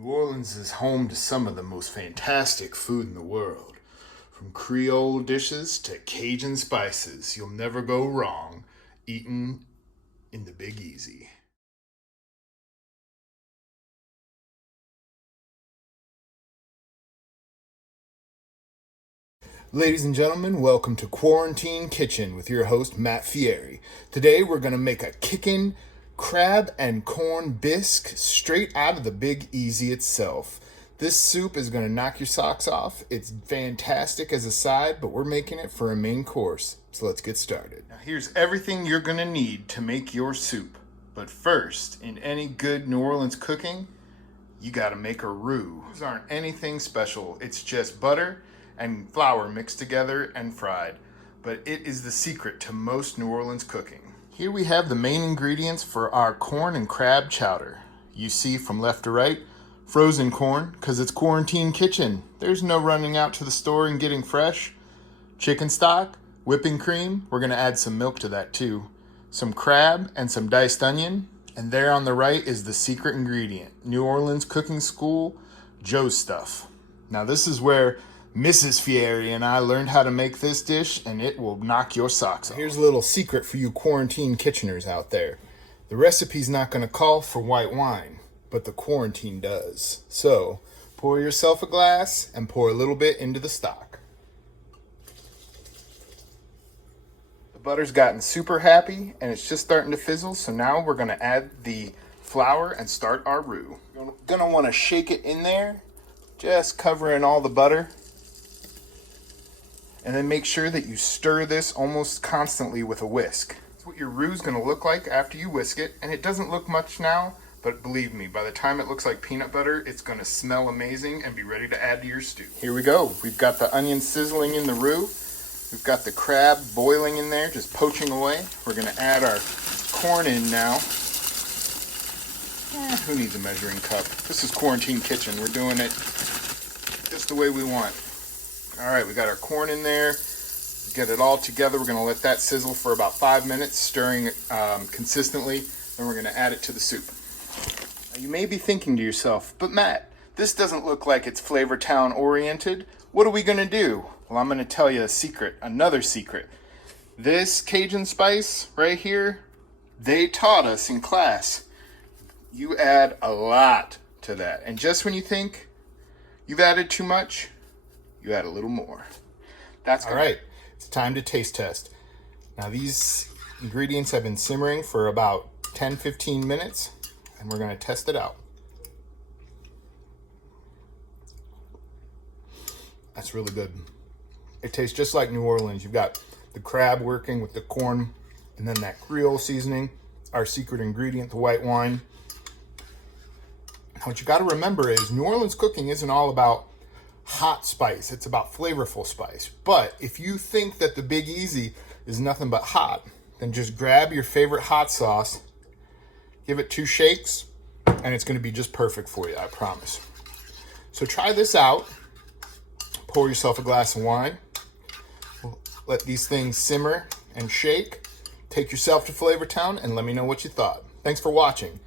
New Orleans is home to some of the most fantastic food in the world. From Creole dishes to Cajun spices, you'll never go wrong eating in the Big Easy. Ladies and gentlemen, welcome to Quarantine Kitchen with your host, Matt Fieri. Today we're going to make a kickin' crab and corn bisque straight out of the Big Easy itself. This soup is going to knock your socks off. It's fantastic as a side, but we're making it for a main course. So let's get started. Now here's everything you're going to need to make your soup. But first, in any good New Orleans cooking, you got to make a roux. These aren't anything special. It's just butter and flour mixed together and fried. But it is the secret to most New Orleans cooking. Here we have the main ingredients for our corn and crab chowder. You see from left to right, frozen corn, because it's Quarantine Kitchen. There's no running out to the store and getting fresh. Chicken stock, whipping cream, we're gonna add some milk to that too. Some crab and some diced onion. And there on the right is the secret ingredient, New Orleans Cooking School, Joe's Stuff. Now this is where Mrs. Fieri and I learned how to make this dish, and it will knock your socks off. Here's a little secret for you quarantine kitcheners out there. The recipe's not going to call for white wine, but the quarantine does. So, pour yourself a glass and pour a little bit into the stock. The butter's gotten super happy, and it's just starting to fizzle, so now we're going to add the flour and start our roux. You're going to want to shake it in there, just covering all the butter. And then make sure that you stir this almost constantly with a whisk. That's what your roux is going to look like after you whisk it. And it doesn't look much now, but believe me, by the time it looks like peanut butter, it's going to smell amazing and be ready to add to your stew. Here we go. We've got the onion sizzling in the roux. We've got the crab boiling in there, just poaching away. We're going to add our corn in now. Who needs a measuring cup? This is Quarantine Kitchen. We're doing it just the way we want. All right, we got our corn in there. Get it all together. We're going to let that sizzle for about 5 minutes, stirring it consistently. Then we're going to add it to the soup. Now, you may be thinking to yourself, but Matt, this doesn't look like it's Flavortown oriented. What are we going to do? Well, I'm going to tell you a secret, another secret. This Cajun spice right here, they taught us in class. You add a lot to that. And just when you think you've added too much, you add a little more. That's all right. It's time to taste test. Now these ingredients have been simmering for about 10-15 minutes, and we're going to test it out. That's really good. It tastes just like New Orleans. You've got the crab working with the corn, and then that Creole seasoning, our secret ingredient, the white wine. Now what you got to remember is New Orleans cooking isn't all about hot spice. It's about flavorful spice. But if you think that the Big Easy is nothing but hot, then just grab your favorite hot sauce, give it 2 shakes, and it's going to be just perfect for you, I promise. So try this out. Pour yourself a glass of wine. Let these things simmer and shake. Take yourself to Flavortown and let me know what you thought. Thanks for watching.